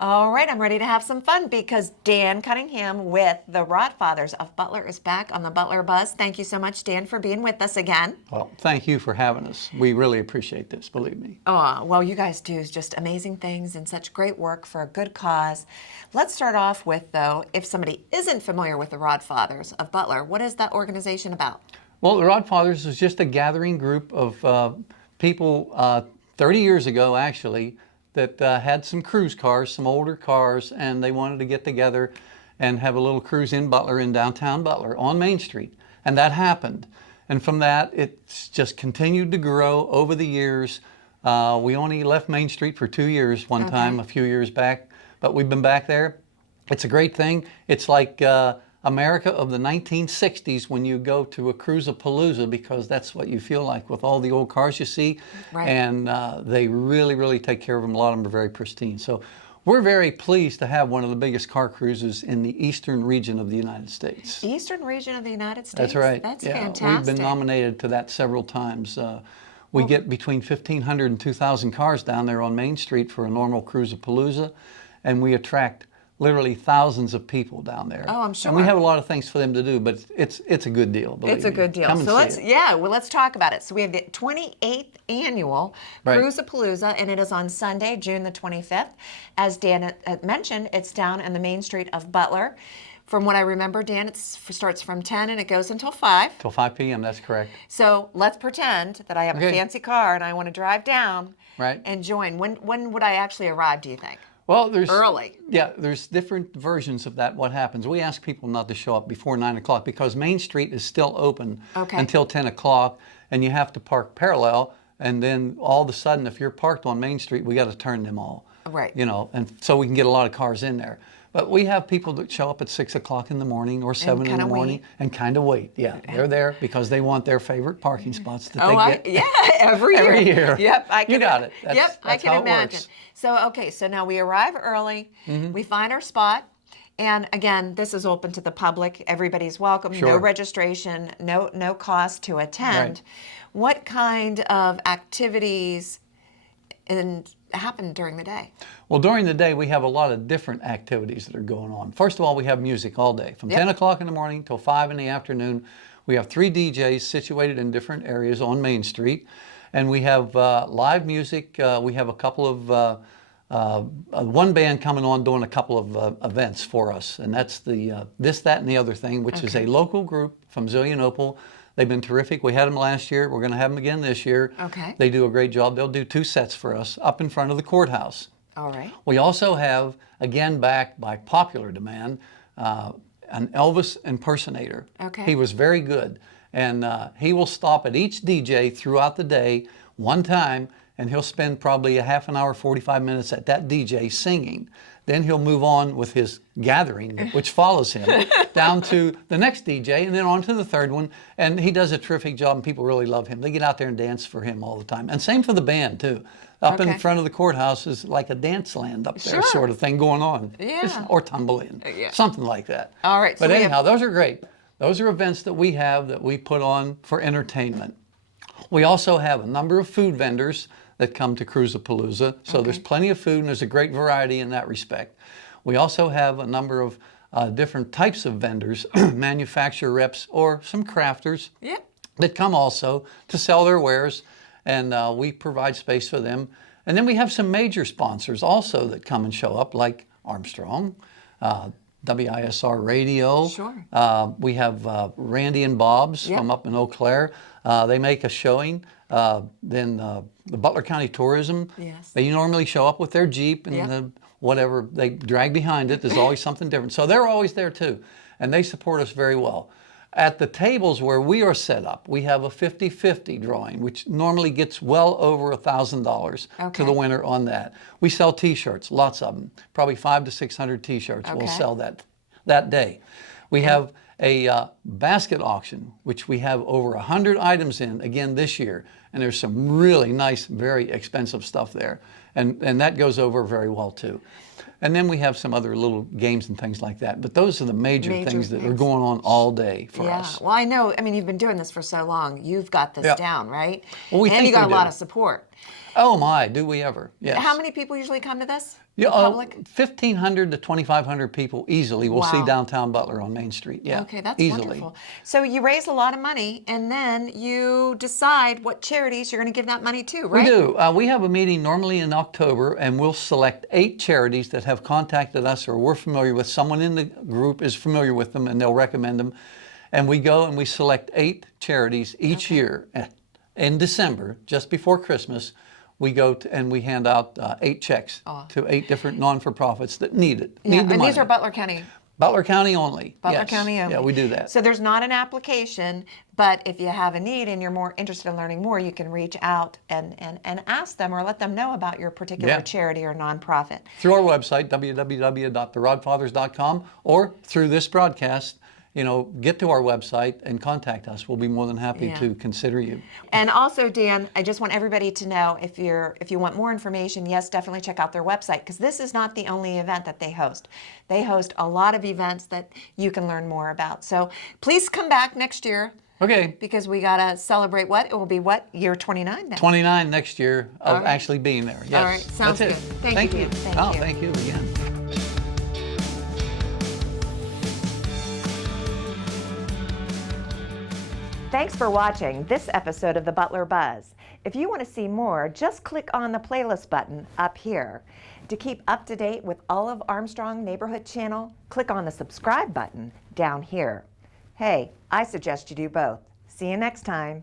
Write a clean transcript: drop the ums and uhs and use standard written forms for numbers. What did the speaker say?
All right, I'm ready to have some fun because Dan Cunningham with the Rodfathers of Butler is back on the Butler Buzz. Thank you so much, Dan, for being with us again. Well, thank you for having us. We really appreciate this, believe me. Oh, well, you guys do just amazing things and such great work for a good cause. Let's start off with, though, if somebody isn't familiar with the Rodfathers of Butler, what is that organization about? Well, the Rodfathers is just a gathering group of people 30 years ago, actually, that had some cruise cars, some older cars, and they wanted to get together and have a little cruise in Butler, in downtown Butler, on Main Street. And that happened. And from that, it's just continued to grow over the years. We only left Main Street for 2 years one time, a few years back, but we've been back there. It's a great thing. It's like America of the 1960s when you go to a Cruise-a-Palooza, because that's what you feel like with all the old cars you see. Right. And they really, really take care of them. A lot of them are very pristine. So we're very pleased to have one of the biggest car cruises in the eastern region of the United States. Eastern region of the United States? That's right. That's yeah, fantastic. We've been nominated to that several times. We get between 1,500 and 2,000 cars down there on Main Street for a normal Cruise-a-Palooza, and we attract literally thousands of people down there. Oh, I'm sure. And we have a lot of things for them to do, but it's a good deal. It's a good deal. Come and So see it. let's talk about it. So we have the 28th annual Cruise-a-Palooza, and it is on Sunday, June the 25th. As Dan had mentioned, it's down in the Main Street of Butler. From what I remember, Dan, it starts from 10 and it goes until 5. Till 5 p.m., that's correct. So let's pretend that I have a fancy car and I want to drive down and join. When would I actually arrive, do you think? Well, there's early. Yeah, there's different versions of that. What happens? We ask people not to show up before 9 o'clock because Main Street is still open until 10 o'clock, and you have to park parallel. And then all of a sudden, if you're parked on Main Street, we got to turn them all. Right. You know, and so we can get a lot of cars in there. But we have people that show up at 6 o'clock in the morning or 7 in the morning and kind of wait. Yeah, they're there because they want their favorite parking spots that they get. Every year. Every year. Yep, I can. You got it. I can how it imagine. works. So now we arrive early. We find our spot. And again, this is open to the public. Everybody's welcome. Sure. No registration, no cost to attend. Right. What kind of activities happen during the day? Well, during the day, we have a lot of different activities that are going on. First of all, we have music all day. From 10 o'clock in the morning till 5 in the afternoon, we have 3 DJs situated in different areas on Main Street. And we have live music. We have a couple of, one band coming on doing a couple of events for us. And that's the This, That, and the Other Thing, which is a local group from Zillionople. They've been terrific. We had them last year. We're going to have them again this year. Okay. They do a great job. They'll do 2 sets for us up in front of the courthouse. All right. We also have, again back by popular demand, an Elvis impersonator. Okay. He was very good. And he will stop at each DJ throughout the day one time, and he'll spend probably a half an hour, 45 minutes at that DJ singing. Then he'll move on with his gathering, which follows him, down to the next DJ, and then on to the third one. And he does a terrific job, and people really love him. They get out there and dance for him all the time. And same for the band, too. Up in front of the courthouse is like a dance land up there, sort of thing going on. Yeah. Or tumble in, something like that. All right. But anyhow, those are great. Those are events that we have that we put on for entertainment. We also have a number of food vendors that come to Cruise-a-Palooza. So there's plenty of food, and there's a great variety in that respect. We also have a number of different types of vendors, manufacturer reps or some crafters that come also to sell their wares, and we provide space for them. And then we have some major sponsors also that come and show up, like Armstrong, WISR Radio. Sure. We have Randy and Bob's from up in Eau Claire. They make a showing. Then the Butler County Tourism. Yes. They normally show up with their Jeep and whatever they drag behind it. There's always something different. So they're always there too. And they support us very well. At the tables where we are set up, we have a 50-50 drawing, which normally gets well over $1,000 to the winner on that. We sell T-shirts, lots of them, probably 500 to 600 T-shirts. We'll sell that day. We have a basket auction, which we have over 100 items in again this year, and there's some really nice, very expensive stuff there, and that goes over very well too. And then we have some other little games and things like that. But those are the major things that are going on all day for us. Well, I know, I mean, you've been doing this for so long. You've got this down, right? Well, we and think you got we a lot do. of support. Oh my, do we ever? Yes. How many people usually come to this? Yeah, public? 1,500 to 2,500 people easily will see Wow. downtown Butler on Main Street. Yeah, Okay, that's easily. wonderful. So you raise a lot of money, and then you decide what charities you're going to give that money to, right? We do. We have a meeting normally in October, and we'll select 8 charities that have contacted us or we're familiar with. Someone in the group is familiar with them, and they'll recommend them. And we go and we select 8 charities each year. In December, just before Christmas, we go and we hand out 8 checks to 8 different non-for-profits that need it. Yeah, Need the and money. these are Butler County. Butler County only. Butler Yes. County only. Yeah, we do that. So there's not an application, but if you have a need and you're more interested in learning more, you can reach out and ask them or let them know about your particular charity or nonprofit. Through our website, www.therodfathers.com, or through this broadcast, get to our website and contact us. We'll be more than happy to consider you. And also, Dan, I just want everybody to know if you want more information, yes, definitely check out their website, because this is not the only event that they host. They host a lot of events that you can learn more about. So please come back next year. Okay. Because we got to celebrate It will be year 29 now? 29 next year of actually being there. Yes. All right, sounds That's good. it. Thank you. Thank you. Thank you again. Thanks for watching this episode of the Butler Buzz. If you want to see more, just click on the playlist button up here. To keep up to date with all of Armstrong Neighborhood Channel, click on the subscribe button down here. Hey, I suggest you do both. See you next time.